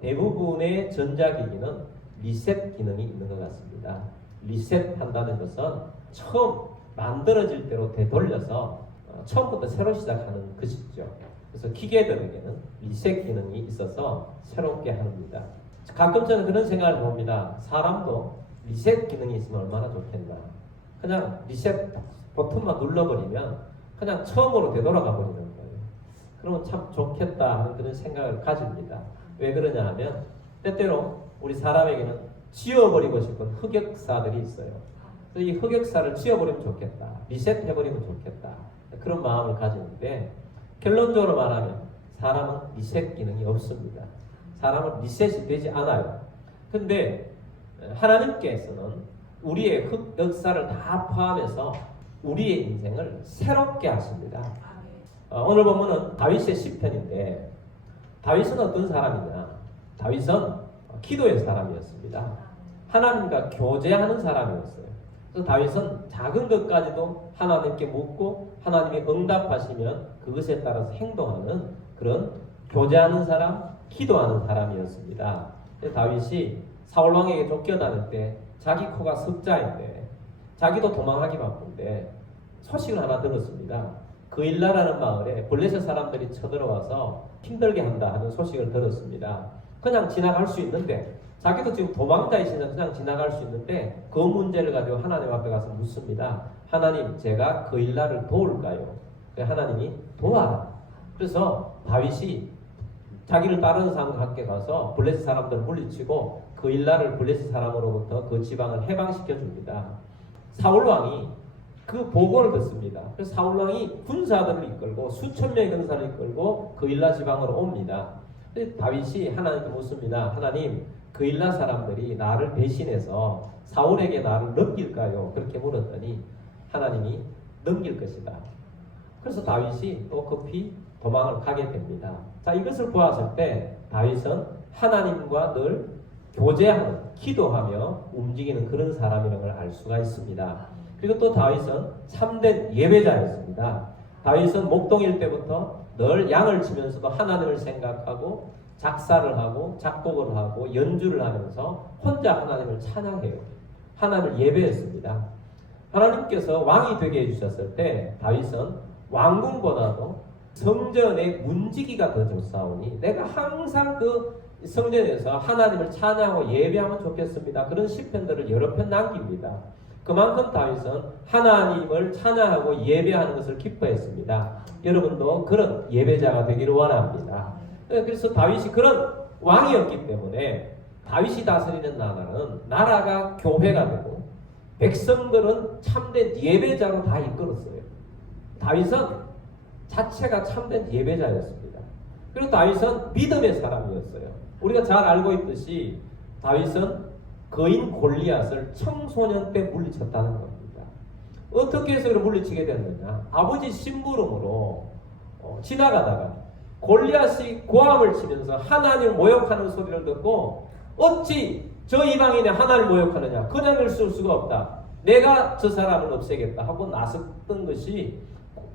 대부분의 전자기기는 리셋 기능이 있는 것 같습니다. 리셋한다는 것은 처음 만들어질 대로 되돌려서 처음부터 새로 시작하는 것이죠. 그래서 기계들에게는 리셋 기능이 있어서 새롭게 합니다. 가끔 저는 그런 생각을 봅니다. 사람도 리셋 기능이 있으면 얼마나 좋겠나. 그냥 리셋 버튼만 눌러버리면 그냥 처음으로 되돌아가 버리는 거예요. 그러면 참 좋겠다 하는 그런 생각을 가집니다. 왜 그러냐 하면 때때로 우리 사람에게는 지워버리고 싶은 흑역사들이 있어요. 그래서 이 흑역사를 지워버리면 좋겠다. 리셋해버리면 좋겠다. 그런 마음을 가지는데 결론적으로 말하면 사람은 리셋 기능이 없습니다. 사람은 리셋이 되지 않아요. 근데 하나님께서는 우리의 흑역사를 다 포함해서 우리의 인생을 새롭게 하십니다. 오늘 본문은 다윗의 시편인데 다윗은 어떤 사람이냐? 다윗은 기도의 사람이었습니다. 하나님과 교제하는 사람이었어요. 그래서 다윗은 작은 것까지도 하나님께 묻고 하나님이 응답하시면 그것에 따라서 행동하는 그런 교제하는 사람, 기도하는 사람이었습니다. 다윗이 사울왕에게 쫓겨다닐 때 자기 코가 석자인데 자기도 도망하기 바쁜데 소식을 하나 들었습니다. 그일라라는 마을에 블레셋 사람들이 쳐들어와서 힘들게 한다 하는 소식을 들었습니다. 그냥 지나갈 수 있는데 자기도 지금 도망자이시면 그냥 지나갈 수 있는데 그 문제를 가지고 하나님 앞에 가서 묻습니다. 하나님, 제가 그일라를 도울까요? 하나님이 도와라. 그래서 다윗이 자기를 따르는 사람과 함께 가서 블레셋 사람들을 물리치고 그일라를 블레셋 사람으로부터 그 지방을 해방시켜 줍니다. 사울왕이 그 보고를 듣습니다. 그래서 사울왕이 군사들을 이끌고 수천 명의 군사를 이끌고 그일라 지방으로 옵니다. 다윗이 하나님께 묻습니다. 하나님, 그일라 사람들이 나를 배신해서 사울에게 나를 넘길까요? 그렇게 물었더니 하나님이 넘길 것이다. 그래서 다윗이 또 급히 도망을 가게 됩니다. 자, 이것을 보았을 때 다윗은 하나님과 늘 교제하는, 기도하며 움직이는 그런 사람이라는 걸 알 수가 있습니다. 그리고 또 다윗은 참된 예배자였습니다. 다윗은 목동일 때부터 늘 양을 치면서도 하나님을 생각하고 작사를 하고 작곡을 하고 연주를 하면서 혼자 하나님을 찬양해요. 하나님을 예배했습니다. 하나님께서 왕이 되게 해주셨을 때 다윗은 왕궁보다도 성전의 문지기가 더 좋사오니 내가 항상 그 성전에서 하나님을 찬양하고 예배하면 좋겠습니다. 그런 시편들을 여러 편 남깁니다. 그만큼 다윗은 하나님을 찬양하고 예배하는 것을 기뻐했습니다. 여러분도 그런 예배자가 되기를 원합니다. 그래서 다윗이 그런 왕이었기 때문에 다윗이 다스리는 나라는 나라가 교회가 되고 백성들은 참된 예배자로 다 이끌었어요. 다윗은 자체가 참된 예배자였습니다. 그리고 다윗은 믿음의 사람이었어요. 우리가 잘 알고 있듯이 다윗은 거인 골리앗을 청소년 때 물리쳤다는 겁니다. 어떻게 해서 물리치게 됐느냐? 아버지 심부름으로 지나가다가 골리앗이 고함을 치면서 하나님을 모욕하는 소리를 듣고 어찌 저 이방인이 하나님을 모욕하느냐? 그냥 있을 수가 없다. 내가 저 사람을 없애겠다 하고 나섰던 것이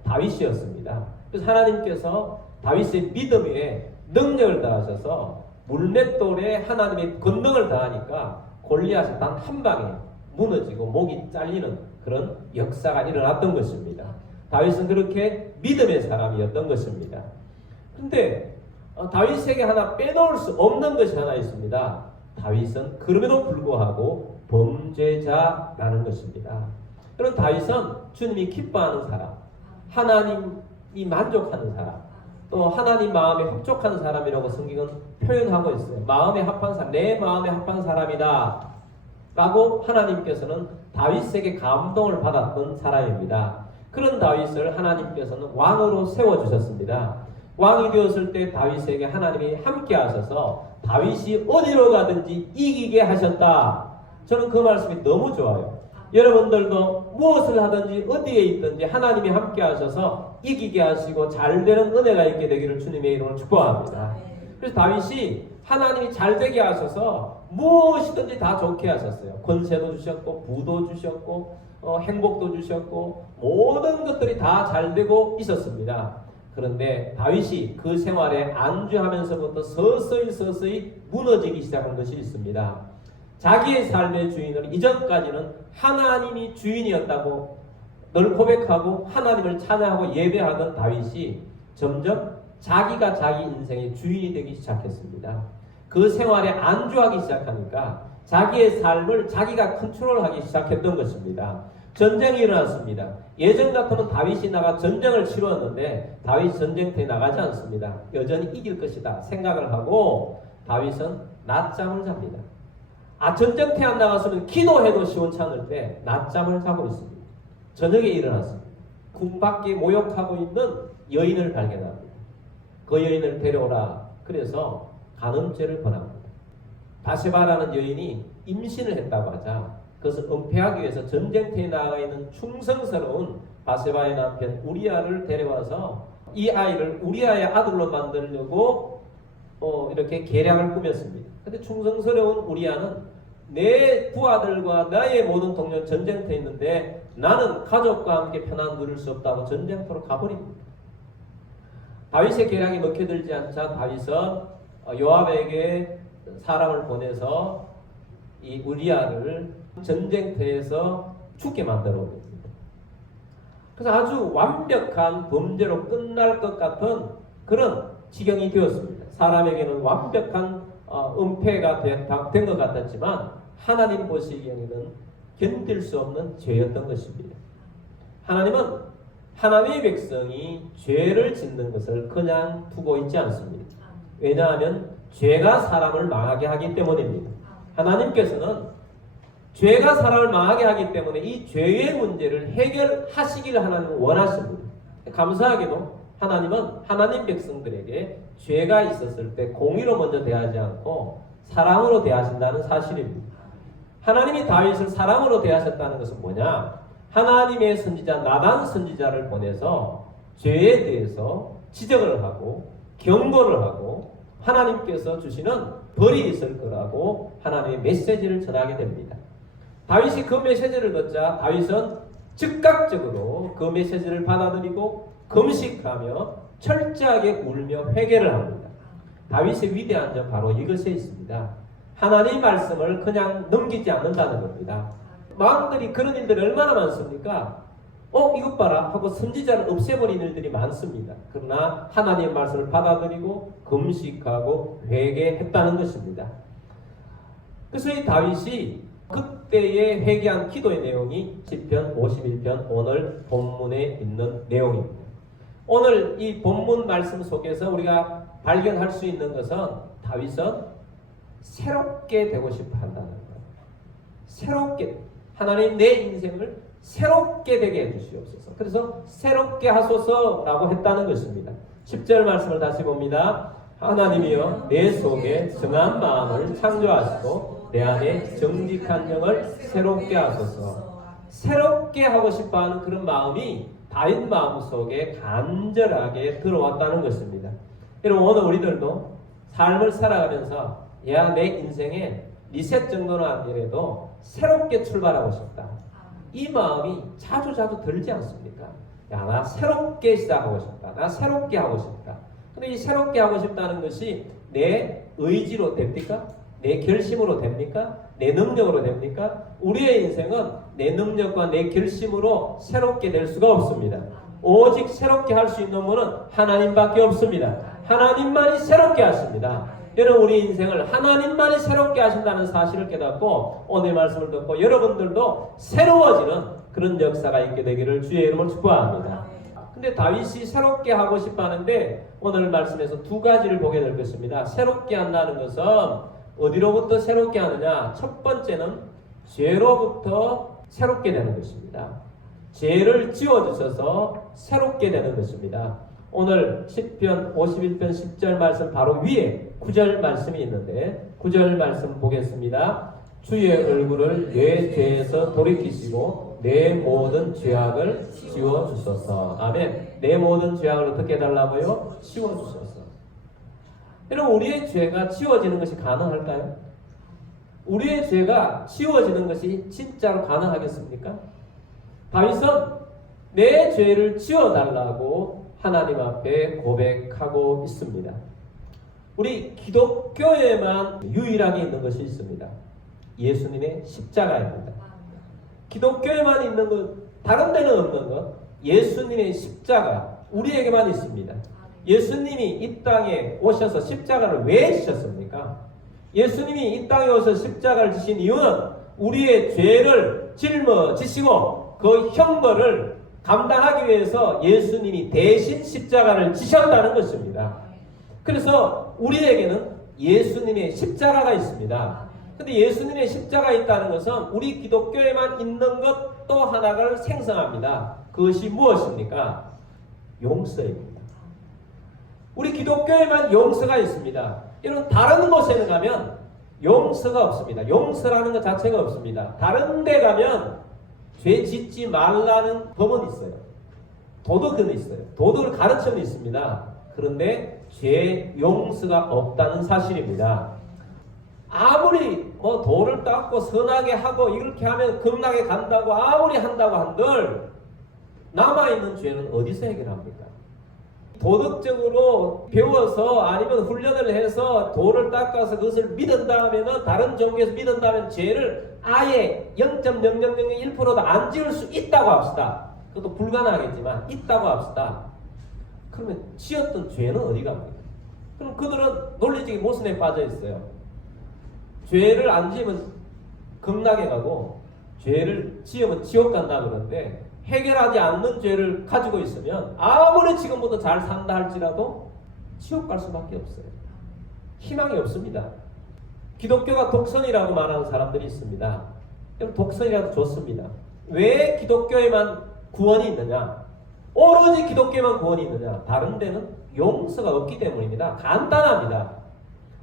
다윗이었습니다. 그래서 하나님께서 다윗의 믿음에 능력을 다하셔서 물맷돌에 하나님의 권능을 다하니까 골리앗이 단 한 방에 무너지고 목이 잘리는 그런 역사가 일어났던 것입니다. 다윗은 그렇게 믿음의 사람이었던 것입니다. 그런데 다윗에게 하나 빼놓을 수 없는 것이 하나 있습니다. 다윗은 그럼에도 불구하고 범죄자라는 것입니다. 그런 다윗은 주님이 기뻐하는 사람, 하나님이 만족하는 사람, 또 하나님 마음에 흡족한 사람이라고 성경은 표현하고 있어요. 마음에 합한 사람, 내 마음에 합한 사람이다 라고 하나님께서는 다윗에게 감동을 받았던 사람입니다. 그런 다윗을 하나님께서는 왕으로 세워주셨습니다. 왕이 되었을 때 다윗에게 하나님이 함께 하셔서 다윗이 어디로 가든지 이기게 하셨다. 저는 그 말씀이 너무 좋아요. 여러분들도 무엇을 하든지 어디에 있든지 하나님이 함께 하셔서 이기게 하시고 잘되는 은혜가 있게 되기를 주님의 이름으로 축복합니다. 그래서 다윗이 하나님이 잘되게 하셔서 무엇이든지 다 좋게 하셨어요. 권세도 주셨고 부도 주셨고 행복도 주셨고 모든 것들이 다 잘되고 있었습니다. 그런데 다윗이 그 생활에 안주하면서부터 서서히 무너지기 시작한 것이 있습니다. 자기의 삶의 주인을 이전까지는 하나님이 주인이었다고 늘 고백하고 하나님을 찬양하고 예배하던 다윗이 점점 자기가 자기 인생의 주인이 되기 시작했습니다. 그 생활에 안주하기 시작하니까 자기의 삶을 자기가 컨트롤하기 시작했던 것입니다. 전쟁이 일어났습니다. 예전 같으면 다윗이 나가 전쟁을 치루었는데 다윗 전쟁터에 나가지 않습니다. 여전히 이길 것이다 생각을 하고 다윗은 낮잠을 잡니다. 전쟁터에 안 나갔으면 기도해도 시원찮을 낮잠을 자고 있습니다. 저녁에 일어났습니다. 궁 밖에 모욕하고 있는 여인을 발견합니다. 그 여인을 데려오라. 그래서 간음죄를 범합니다. 바세바라는 여인이 임신을 했다고 하자 그것을 은폐하기 위해서 전쟁터에 나가 있는 충성스러운 바세바의 남편 우리아를 데려와서 이 아이를 우리아의 아들로 만들려고 이렇게 계략을 꾸몄습니다. 근데 충성스러운 우리아는 내 부하들과 나의 모든 동료는 전쟁터에 있는데 나는 가족과 함께 편안 누릴 수 없다고 전쟁터로 가버립니다. 다윗의 계략이 먹혀들지 않자 다윗은 요압에게 사람을 보내서 이 우리아를 전쟁터에서 죽게 만들어 옵니다. 그래서 아주 완벽한 범죄로 끝날 것 같은 그런 지경이 되었습니다. 사람에게는 완벽한 은폐가 된 것 같았지만 하나님 보시기에는 견딜 수 없는 죄였던 것입니다. 하나님은 하나님의 백성이 죄를 짓는 것을 그냥 두고 있지 않습니다. 왜냐하면 죄가 사람을 망하게 하기 때문입니다. 하나님께서는 죄가 사람을 망하게 하기 때문에 이 죄의 문제를 해결하시기를 하나님은 원하십니다. 감사하게도 하나님은 하나님 백성들에게 죄가 있었을 때 공의로 먼저 대하지 않고 사랑으로 대하신다는 사실입니다. 하나님이 다윗을 사랑으로 대하셨다는 것은 뭐냐? 하나님의 선지자 나단 선지자를 보내서 죄에 대해서 지적을 하고 경고를 하고 하나님께서 주시는 벌이 있을 거라고 하나님의 메시지를 전하게 됩니다. 다윗이 그 메시지를 듣자 다윗은 즉각적으로 그 메시지를 받아들이고 금식하며 철저하게 울며 회개를 합니다. 다윗의 위대한 점 바로 이것에 있습니다. 하나님의 말씀을 그냥 넘기지 않는다는 겁니다. 마음들이 그런 일들이 얼마나 많습니까? 이것 봐라 하고 선지자를 없애버리는 일들이 많습니다. 그러나 하나님의 말씀을 받아들이고 금식하고 회개했다는 것입니다. 그래서 이 다윗이 그때의 회개한 기도의 내용이 시편 51편 오늘 본문에 있는 내용입니다. 오늘 이 본문 말씀 속에서 우리가 발견할 수 있는 것은 다윗은 새롭게 되고 싶어 한다는 거예요. 새롭게 하나님 내 인생을 새롭게 되게 해주시옵소서. 그래서 새롭게 하소서라고 했다는 것입니다. 10절 말씀을 다시 봅니다. 하나님이여 내 속에 정한 마음을 창조하시고 내 안에 정직한 영을 새롭게 하소서. 새롭게 하고 싶어하는 그런 마음이 다윗 마음 속에 간절하게 들어왔다는 것입니다. 여러분 오늘 우리들도 삶을 살아가면서 내 인생에 리셋 정도는 아니라도 새롭게 출발하고 싶다. 이 마음이 자주 들지 않습니까? 나 새롭게 시작하고 싶다. 나 새롭게 하고 싶다. 근데 이 새롭게 하고 싶다는 것이 내 의지로 됩니까? 내 결심으로 됩니까? 내 능력으로 됩니까? 우리의 인생은 내 능력과 내 결심으로 새롭게 될 수가 없습니다. 오직 새롭게 할 수 있는 분은 하나님밖에 없습니다. 하나님만이 새롭게 하십니다. 여러분 우리 인생을 하나님만이 새롭게 하신다는 사실을 깨닫고 오늘 말씀을 듣고 여러분들도 새로워지는 그런 역사가 있게 되기를 주의 이름으로 축복합니다. 근데 다윗이 새롭게 하고 싶어 하는데 오늘 말씀에서 두 가지를 보게 될 것입니다. 새롭게 한다는 것은 어디로부터 새롭게 하느냐? 첫 번째는 죄로부터 새롭게 되는 것입니다. 죄를 지워주셔서 새롭게 되는 것입니다. 오늘 시편 51편 10절 말씀 바로 위에 9절 말씀이 있는데 9절 말씀 보겠습니다. 주의 얼굴을 내 죄에서 돌이키시고 내 모든 죄악을 지워주소서. 아멘. 내 모든 죄악을 어떻게 해달라고요? 지워주소서. 여러분 우리의 죄가 지워지는 것이 가능할까요? 우리의 죄가 지워지는 것이 진짜로 가능하겠습니까? 다윗은 내 죄를 지워달라고 하나님 앞에 고백하고 있습니다. 우리 기독교에만 유일하게 있는 것이 있습니다. 예수님의 십자가입니다. 기독교에만 있는 것, 다른 데는 없는 것, 예수님의 십자가 우리에게만 있습니다. 예수님이 이 땅에 오셔서 십자가를 왜 지셨습니까? 예수님이 이 땅에 오셔서 십자가를 지신 이유는 우리의 죄를 짊어지시고 그 형벌을 감당하기 위해서 예수님이 대신 십자가를 지셨다는 것입니다. 그래서 우리에게는 예수님의 십자가가 있습니다. 근데 예수님의 십자가 있다는 것은 우리 기독교에만 있는 것 또 하나를 생성합니다. 그것이 무엇입니까? 용서입니다. 우리 기독교에만 용서가 있습니다. 이런 다른 곳에는 가면 용서가 없습니다. 용서라는 것 자체가 없습니다. 다른 데 가면 죄 짓지 말라는 법은 있어요. 도덕은 있어요. 도덕을 가르치는 있습니다. 그런데 죄 용서가 없다는 사실입니다. 아무리 돌을 닦고 선하게 하고 이렇게 하면 극락에 간다고 아무리 한다고 한들 남아있는 죄는 어디서 해결합니까? 도덕적으로 배워서 아니면 훈련을 해서 돌을 닦아서 그것을 믿은다면 다른 종교에서 믿은다면 죄를 아예 0.0001%도 안 지을 수 있다고 합시다. 그것도 불가능하겠지만 있다고 합시다. 그러면 지었던 죄는 어디 갑니까? 그럼 그들은 논리적인 모순에 빠져 있어요. 죄를 안 지으면 극락에 가고 죄를 지으면 지옥 간다 그러는데 해결하지 않는 죄를 가지고 있으면 아무리 지금부터 잘 산다 할지라도 지옥 갈 수밖에 없어요. 희망이 없습니다. 기독교가 독선이라고 말하는 사람들이 있습니다. 독선이라도 좋습니다. 왜 기독교에만 구원이 있느냐? 오로지 기독교에만 구원이 있느냐? 다른 데는 용서가 없기 때문입니다. 간단합니다.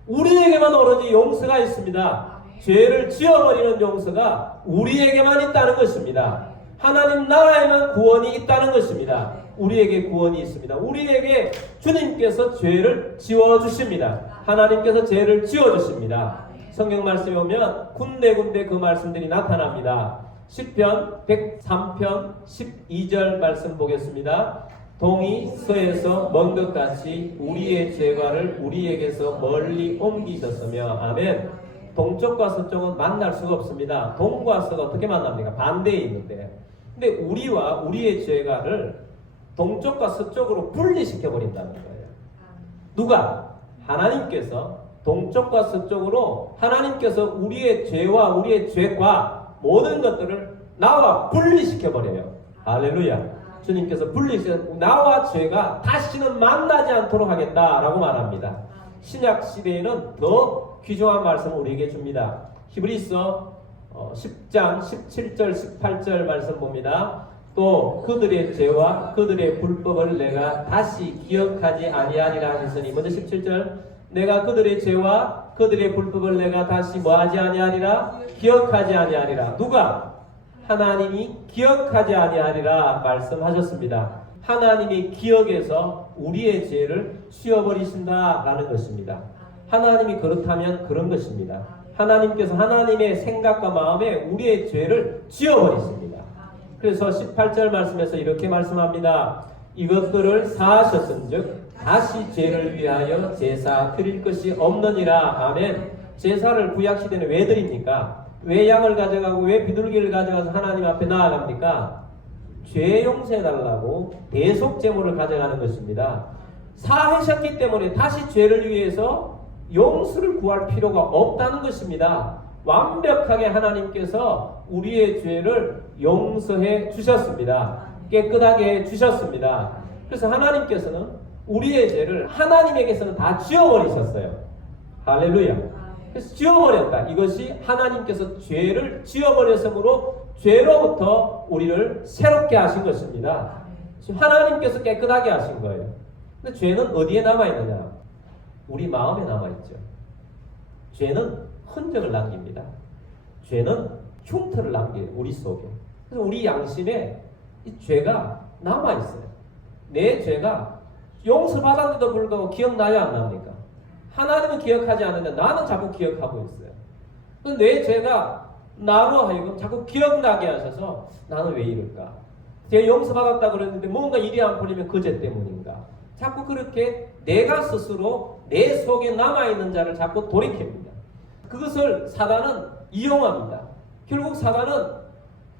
우리에게만 오로지 용서가 있습니다. 죄를 지어버리는 용서가 우리에게만 있다는 것입니다. 하나님 나라에만 구원이 있다는 것입니다. 우리에게 구원이 있습니다. 우리에게 주님께서 죄를 지워주십니다. 하나님께서 죄를 지워주십니다. 성경 말씀에 보면 군데군데 그 말씀들이 나타납니다. 시편 103편 12절 말씀 보겠습니다. 동이 서에서 먼 것 같이 우리의 죄과를 우리에게서 멀리 옮기셨으며 아멘. 동쪽과 서쪽은 만날 수가 없습니다. 동과 서가 어떻게 만납니까? 반대에 있는데. 근데 우리와 우리의 죄과를 동쪽과 서쪽으로 분리시켜 버린다는 거예요. 누가? 하나님께서 동쪽과 서쪽으로 하나님께서 우리의 죄와 우리의 죄과 모든 것들을 나와 분리시켜 버려요. 할렐루야. 주님께서 분리시켜 나와 죄가 다시는 만나지 않도록 하겠다라고 말합니다. 신약 시대에는 더 귀중한 말씀을 우리에게 줍니다. 히브리서 10장 17절 18절 말씀 봅니다. 또 그들의 죄와 그들의 불법을 내가 다시 기억하지 아니하리라 하셨으니 먼저 17절 내가 그들의 죄와 그들의 불법을 내가 다시 뭐하지 아니하리라 기억하지 아니하리라. 누가? 하나님이 기억하지 아니하리라 말씀하셨습니다. 하나님이 기억에서 우리의 죄를 지워버리신다라는 것입니다. 하나님이 그렇다면 그런 것입니다. 하나님께서 하나님의 생각과 마음에 우리의 죄를 지워버리십니다. 그래서 18절 말씀에서 이렇게 말씀합니다. 이것들을 사하셨은즉 다시 죄를 위하여 제사 드릴 것이 없느니라. 아멘. 제사를 구약시대는 왜 드립니까? 왜 양을 가져가고 왜 비둘기를 가져가서 하나님 앞에 나아갑니까? 죄 용서해달라고 대속제물을 가져가는 것입니다. 사하셨기 때문에 다시 죄를 위해서 용서를 구할 필요가 없다는 것입니다. 완벽하게 하나님께서 우리의 죄를 용서해 주셨습니다. 깨끗하게 해 주셨습니다. 그래서 하나님께서는 우리의 죄를 하나님에게서는 다 지워버리셨어요. 할렐루야. 그래서 지워버렸다. 이것이 하나님께서 죄를 지워버렸으므로 죄로부터 우리를 새롭게 하신 것입니다. 하나님께서 깨끗하게 하신 거예요. 근데 죄는 어디에 남아있느냐? 우리 마음에 남아있죠. 죄는 흔적을 남깁니다. 죄는 흉터를 남겨요. 우리 속에. 그래서 우리 양심에 이 죄가 남아있어요. 내 죄가 용서받았는데도 불구하고 기억나야 안 납니까? 하나님은 기억하지 않는데 나는 자꾸 기억하고 있어요. 내 죄가 나로 하여금 자꾸 기억나게 하셔서 나는 왜 이럴까? 제가 용서받았다 그랬는데 뭔가 일이 안 풀리면 그 죄 때문인가? 자꾸 그렇게 내가 스스로 내 속에 남아있는 자를 자꾸 돌이킵니다. 그것을 사단은 이용합니다. 결국 사단은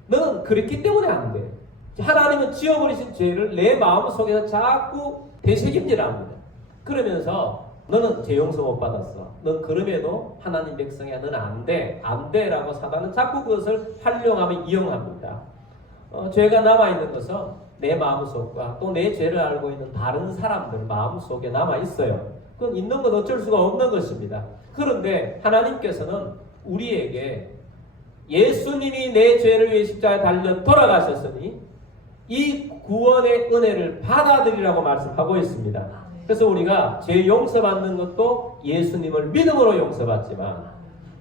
너는 그랬기 때문에 안 돼. 하나님은 지어버리신 죄를 내 마음 속에서 자꾸 되새김질합니다. 그러면서 너는 죄 용서 못 받았어. 넌 그럼에도 하나님 백성이야. 너는 안 돼. 안 돼. 라고 사단은 자꾸 그것을 활용하며 이용합니다. 죄가 남아있는 것은 내 마음속과 또 내 죄를 알고 있는 다른 사람들 마음속에 남아있어요. 그건 있는 건 어쩔 수가 없는 것입니다. 그런데 하나님께서는 우리에게 예수님이 내 죄를 위해 십자가에 달려 돌아가셨으니 이 구원의 은혜를 받아들이라고 말씀하고 있습니다. 그래서 우리가 죄 용서받는 것도 예수님을 믿음으로 용서받지만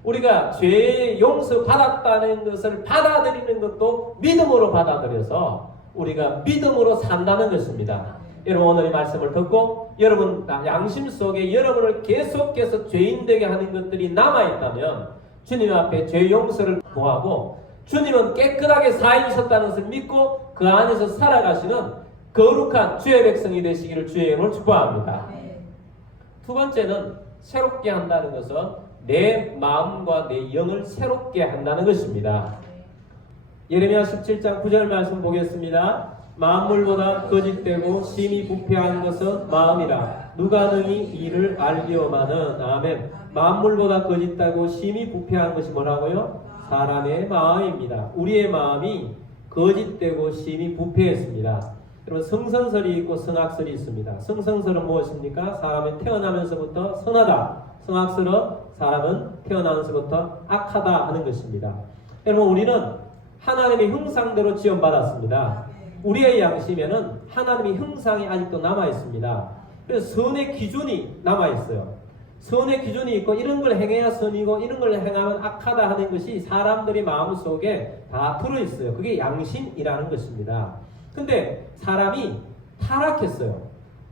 우리가 죄 용서받았다는 것을 받아들이는 것도 믿음으로 받아들여서 우리가 믿음으로 산다는 것입니다. 여러분 오늘 이 말씀을 듣고 여러분 양심 속에 여러분을 계속해서 죄인 되게 하는 것들이 남아있다면 주님 앞에 죄 용서를 구하고 주님은 깨끗하게 사해주셨다는 것을 믿고 그 안에서 살아가시는 거룩한 주의 백성이 되시기를 주의 이름으로 축복합니다. 두 번째는 새롭게 한다는 것은 내 마음과 내 영을 새롭게 한다는 것입니다. 예레미야 17장 9절 말씀 보겠습니다. 만물보다 거짓되고 심히 부패한 것은 마음이라 누가 능히 이를 알리오마는. 아멘. 만물보다 거짓되고 심히 부패한 것이 뭐라고요? 사람의 마음입니다. 우리의 마음이 거짓되고 심히 부패했습니다. 여러분 성선설이 있고 성악설이 있습니다. 성선설은 무엇입니까? 사람이 태어나면서부터 선하다. 성악설은 사람은 태어나면서부터 악하다 하는 것입니다. 여러분 우리는 하나님의 형상대로 지원받았습니다. 우리의 양심에는 하나님의 형상이 아직도 남아있습니다. 그래서 선의 기준이 남아있어요. 선의 기준이 있고 이런 걸 행해야 선이고 이런 걸 행하면 악하다 하는 것이 사람들의 마음속에 다 들어있어요. 그게 양심이라는 것입니다. 근데 사람이 타락했어요.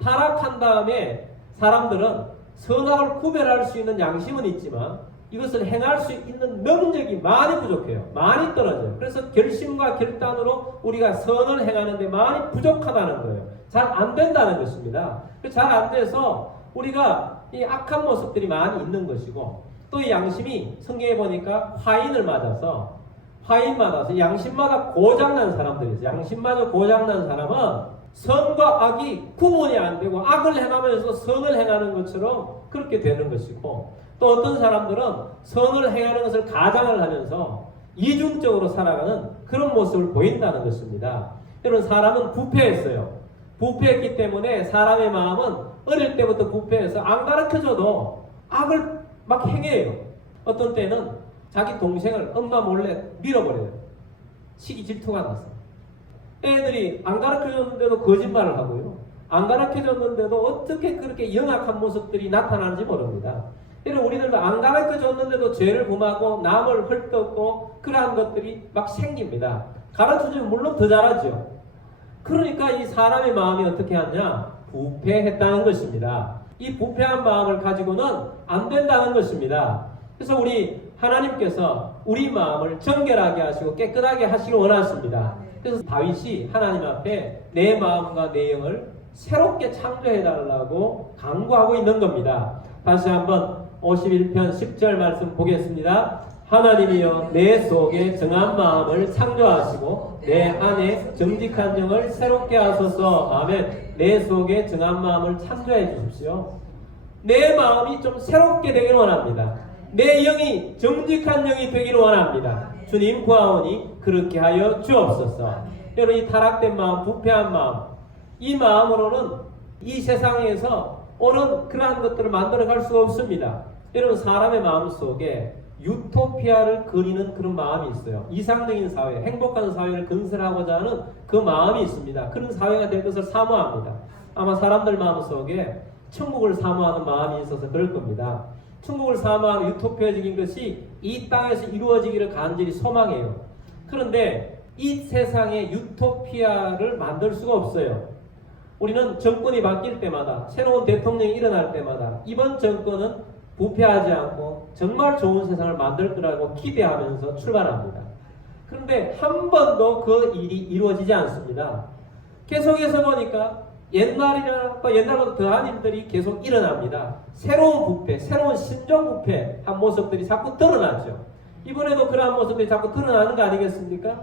타락한 다음에 사람들은 선악을 구별할 수 있는 양심은 있지만 이것을 행할 수 있는 능력이 많이 부족해요. 많이 떨어져요. 그래서 결심과 결단으로 우리가 선을 행하는데 많이 부족하다는 거예요. 잘 안 된다는 것입니다. 잘 안 돼서 우리가 이 악한 모습들이 많이 있는 것이고 또 이 양심이 성경에 보니까 화인을 맞아서 양심마다 고장난 사람들이 있어요. 양심마저 고장난 사람은 선과 악이 구분이 안 되고 악을 행하면서 선을 행하는 것처럼 그렇게 되는 것이고 또 어떤 사람들은 선을 행하는 것을 가장을 하면서 이중적으로 살아가는 그런 모습을 보인다는 것입니다. 여러분 사람은 부패했어요. 부패했기 때문에 사람의 마음은 어릴 때부터 부패해서 안 가르쳐줘도 악을 막 행해요. 어떤 때는 자기 동생을 엄마 몰래 밀어버려요. 시기 질투가 나서. 애들이 안 가르쳐줬는데도 거짓말을 하고요. 안 가르쳐줬는데도 어떻게 그렇게 영악한 모습들이 나타나는지 모릅니다. 여러분 우리들도 안 가르쳐줬는데도 죄를 범하고 남을 헐뜯고 그러한 것들이 막 생깁니다. 가르쳐주면 물론 더 잘하죠. 그러니까 이 사람의 마음이 어떻게 하냐? 부패했다는 것입니다. 이 부패한 마음을 가지고는 안 된다는 것입니다. 그래서 우리 하나님께서 우리 마음을 정결하게 하시고 깨끗하게 하시길 원하십니다. 그래서 다윗이 하나님 앞에 내 마음과 내 영을 새롭게 창조해달라고 간구하고 있는 겁니다. 다시 한번 51편 10절 말씀 보겠습니다. 하나님이여 내 속에 정한 마음을 창조하시고 내 안에 정직한 영을 새롭게 하소서. 아멘. 내 속에 정한 마음을 창조해 주십시오. 내 마음이 좀 새롭게 되기를 원합니다. 내 영이 정직한 영이 되기를 원합니다. 주님 구하오니 그렇게 하여 주옵소서. 여러분 이 타락된 마음, 부패한 마음, 이 마음으로는 이 세상에서 옳은 그러한 것들을 만들어갈 수가 없습니다. 여러분 사람의 마음 속에 유토피아를 그리는 그런 마음이 있어요. 이상적인 사회, 행복한 사회를 건설하고자 하는 그 마음이 있습니다. 그런 사회가 될 것을 사모합니다. 아마 사람들 마음 속에 천국을 사모하는 마음이 있어서 그럴 겁니다. 천국을 사모하는 유토피아적인 것이 이 땅에서 이루어지기를 간절히 소망해요. 그런데 이 세상에 유토피아를 만들 수가 없어요. 우리는 정권이 바뀔 때마다 새로운 대통령이 일어날 때마다 이번 정권은 부패하지 않고 정말 좋은 세상을 만들 거라고 기대하면서 출발합니다. 그런데 한 번도 그 일이 이루어지지 않습니다. 계속해서 보니까 옛날이나 또 옛날보다 더한 일들이 계속 일어납니다. 새로운 부패, 새로운 신종 부패한 모습들이 자꾸 드러나죠. 이번에도 그러한 모습들이 자꾸 드러나는 거 아니겠습니까?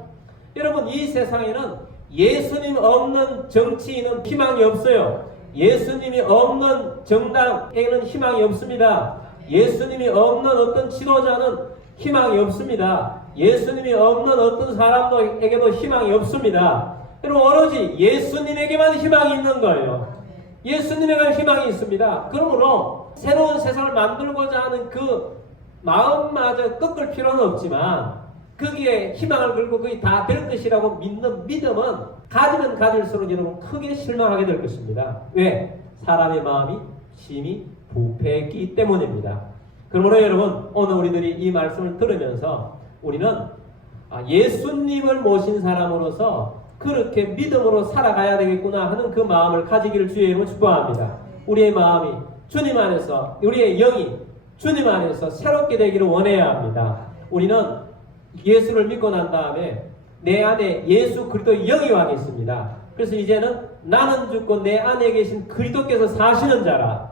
여러분, 이 세상에는 예수님 없는 정치인은 희망이 없어요. 예수님이 없는 정당에는 희망이 없습니다. 예수님이 없는 어떤 지도자는 희망이 없습니다. 예수님이 없는 어떤 사람에게도 희망이 없습니다. 여러분, 오로지 예수님에게만 희망이 있는 거예요. 예수님에게만 희망이 있습니다. 그러므로 새로운 세상을 만들고자 하는 그 마음마저 꺾을 필요는 없지만 거기에 희망을 걸고 그게 다 될 것이라고 믿는 믿음은 가지면 가질수록 여러분 크게 실망하게 될 것입니다. 왜? 사람의 마음이 심히 부패했기 때문입니다. 그러므로 여러분, 오늘 우리들이 이 말씀을 들으면서 우리는 예수님을 모신 사람으로서 그렇게 믿음으로 살아가야 되겠구나 하는 그 마음을 가지기를 주의 이름으로 축복합니다. 우리의 마음이 주님 안에서, 우리의 영이 주님 안에서 새롭게 되기를 원해야 합니다. 우리는 예수를 믿고 난 다음에 내 안에 예수 그리스도의 영이 와 계십니다. 그래서 이제는 나는 죽고 내 안에 계신 그리스도께서 사시는 자라,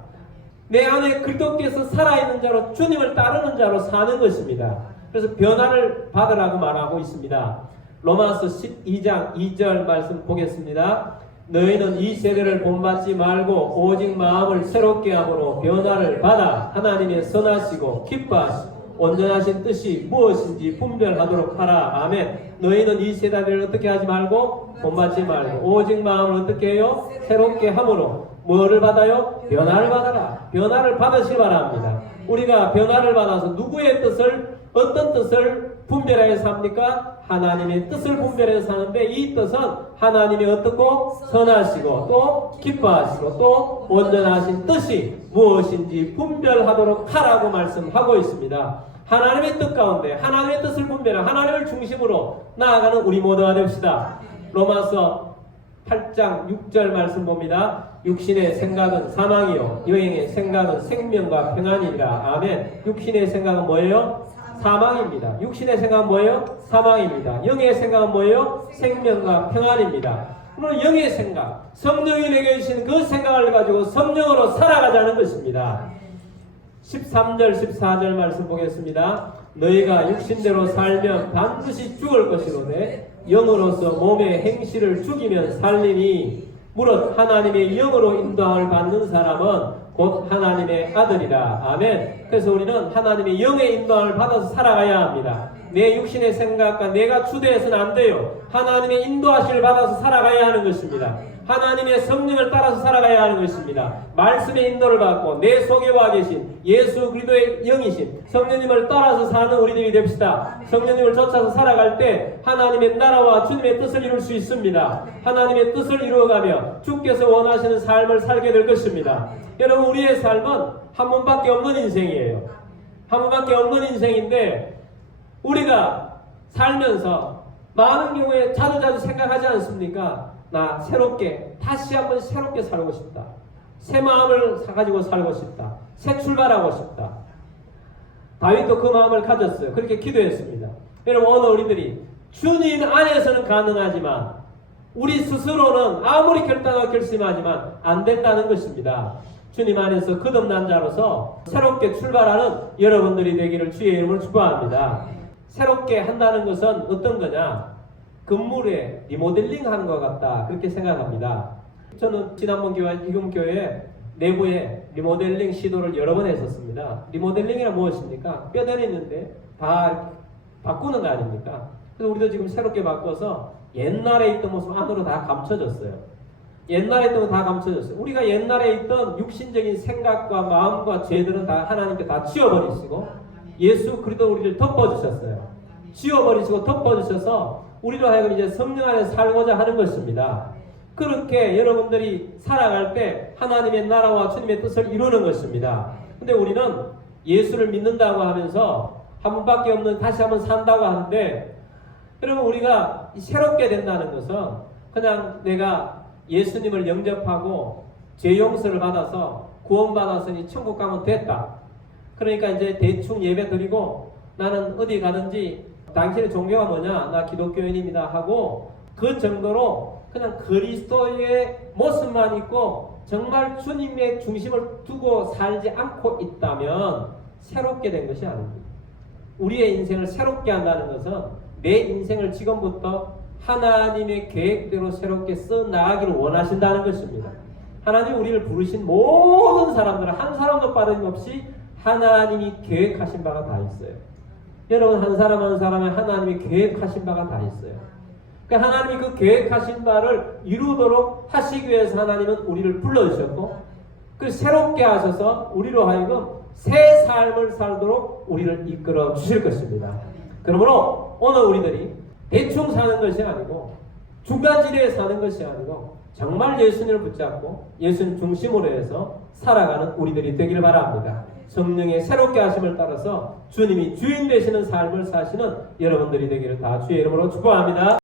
내 안에 그리스도께서 살아있는 자로 주님을 따르는 자로 사는 것입니다. 그래서 변화를 받으라고 말하고 있습니다. 로마서 12장 2절 말씀 보겠습니다. 너희는 이 세대를 본받지 말고 오직 마음을 새롭게 함으로 변화를 받아 하나님의 선하시고 기뻐하시고 온전하신 뜻이 무엇인지 분별하도록 하라. 아멘. 너희는 이 세대를 어떻게 하지 말고 본받지 말고 오직 마음을 어떻게 해요? 새롭게 함으로 뭐를 받아요? 변화를 받아라. 변화를 받으시기 바랍니다. 우리가 변화를 받아서 누구의 뜻을, 어떤 뜻을 분별하여 삽니까? 하나님의 뜻을 분별해서 사는데, 이 뜻은 하나님이 어떻고 선하시고 또 기뻐하시고 또 온전하신 뜻이 무엇인지 분별하도록 하라고 말씀하고 있습니다. 하나님의 뜻 가운데 하나님의 뜻을 분별하여 하나님을 중심으로 나아가는 우리 모두가 됩시다. 로마서 8장 6절 말씀 봅니다. 육신의 생각은 사망이요 영의 생각은 생명과 평안이니라. 아멘. 육신의 생각은 뭐예요? 사망입니다. 육신의 생각은 뭐예요? 사망입니다. 영의 생각은 뭐예요? 생명과 평안입니다. 그럼 영의 생각, 성령이 내게 주신 그 생각을 가지고 성령으로 살아가자는 것입니다. 13절 14절 말씀 보겠습니다. 너희가 육신대로 살면 반드시 죽을 것이로되 영으로서 몸의 행실을 죽이면 살리니 무릇 하나님의 영으로 인도함을 받는 사람은 곧 하나님의 아들이라. 아멘. 그래서 우리는 하나님의 영의 인도함을 받아서 살아가야 합니다. 내 육신의 생각과 내가 주도해서는 안 돼요. 하나님의 인도하심을 받아서 살아가야 하는 것입니다. 하나님의 성령을 따라서 살아가야 하는 것입니다. 말씀의 인도를 받고 내 속에 와 계신 예수 그리스도의 영이신 성령님을 따라서 사는 우리들이 됩시다. 성령님을 쫓아서 살아갈 때 하나님의 나라와 주님의 뜻을 이룰 수 있습니다. 하나님의 뜻을 이루어가며 주께서 원하시는 삶을 살게 될 것입니다. 여러분, 우리의 삶은 한 번밖에 없는 인생이에요. 한 번밖에 없는 인생인데 우리가 살면서 많은 경우에 자주자주 생각하지 않습니까? 나 새롭게, 다시 한번 새롭게 살고 싶다. 새 마음을 가지고 살고 싶다. 새 출발하고 싶다. 다윗도 그 마음을 가졌어요. 그렇게 기도했습니다. 여러분, 오늘 우리들이 주님 안에서는 가능하지만 우리 스스로는 아무리 결단하고 결심하지만 안 된다는 것입니다. 주님 안에서 거듭난 자로서 새롭게 출발하는 여러분들이 되기를 주의 이름으로 축복합니다. 새롭게 한다는 것은 어떤 거냐? 건물에 리모델링 하는 것 같다, 그렇게 생각합니다. 저는 지난번 교회, 이금 교회 내부에 리모델링 시도를 여러 번 했었습니다. 리모델링이란 무엇입니까? 뼈대리는데 다 바꾸는 거 아닙니까? 그래서 우리도 지금 새롭게 바꿔서 옛날에 있던 모습 안으로 다 감춰졌어요. 옛날에 있던 거 다 감춰졌어요. 우리가 옛날에 있던 육신적인 생각과 마음과 죄들은 다 하나님께 다 지워버리시고 예수 그리스도 우리를 덮어주셨어요. 지워버리시고 덮어주셔서 우리로 하여금 이제 성령 안에 살고자 하는 것입니다. 그렇게 여러분들이 살아갈 때 하나님의 나라와 주님의 뜻을 이루는 것입니다. 근데 우리는 예수를 믿는다고 하면서 한 번밖에 없는 다시 한번 산다고 하는데, 여러분, 우리가 새롭게 된다는 것은 그냥 내가 예수님을 영접하고 죄 용서를 받아서 구원받았으니 천국 가면 됐다. 그러니까 이제 대충 예배 드리고 나는 어디 가든지 당신의 종교가 뭐냐? 나 기독교인입니다 하고 그 정도로 그냥 그리스도의 모습만 있고 정말 주님의 중심을 두고 살지 않고 있다면 새롭게 된 것이 아닙니다. 우리의 인생을 새롭게 한다는 것은 내 인생을 지금부터 하나님의 계획대로 새롭게 써나가기를 원하신다는 것입니다. 하나님 우리를 부르신 모든 사람들은 한 사람도 빠짐없이 하나님이 계획하신 바가 다 있어요. 여러분 한 사람 한 사람의 하나님이 계획하신 바가 다 있어요. 그러니까 하나님이 그 계획하신 바를 이루도록 하시기 위해서 하나님은 우리를 불러주셨고 그 새롭게 하셔서 우리로 하여금 새 삶을 살도록 우리를 이끌어 주실 것입니다. 그러므로 오늘 우리들이 대충 사는 것이 아니고 중간지대에 사는 것이 아니고 정말 예수님을 붙잡고 예수님 중심으로 해서 살아가는 우리들이 되기를 바랍니다. 성령의 새롭게 하심을 따라서 주님이 주인 되시는 삶을 사시는 여러분들이 되기를 다 주의 이름으로 축복합니다.